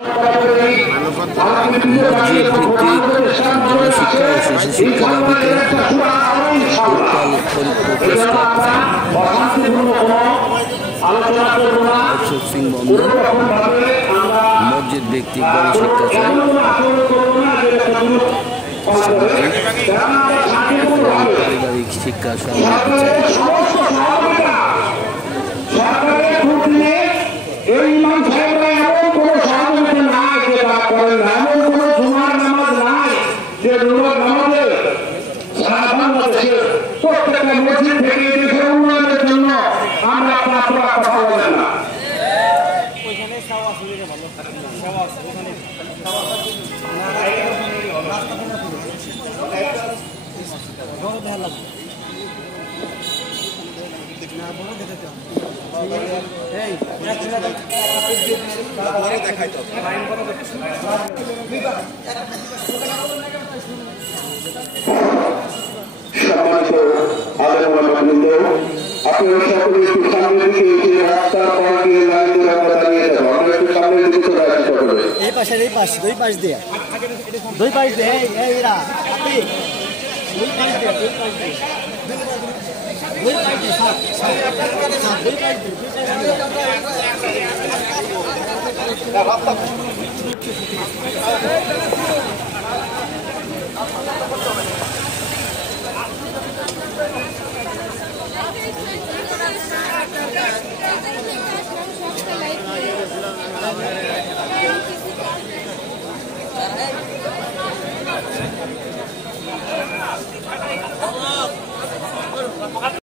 মসজিদ ভিত্তিক গণশিক্ষা ও শিশু শিক্ষা দাবিতে উত্তাল প্রতিবাদ অশোক সিং বন্ধ মসজিদ ভিত্তিক গণশিক্ষা চাই পারিবারিক শিক্ষা সমৃদ্ধি চাই। প্রত্যেকটা মসজিদ থেকে দেশের উন্নয়নের জন্য আমরা কথা বলেন না। সম্মানিত আলেমবৃন্দ, আপনারা সকলে একটু সামনের দিকে এসে রাস্তার পাশে লাইন ধরে আমরা দাঁড়িয়ে যাবো। আমরা একটু সামনের দিকে চলে আসি সকলে। এই পাশে দুই পাশ দিয়ে এইরা দুই পাশ দিয়ে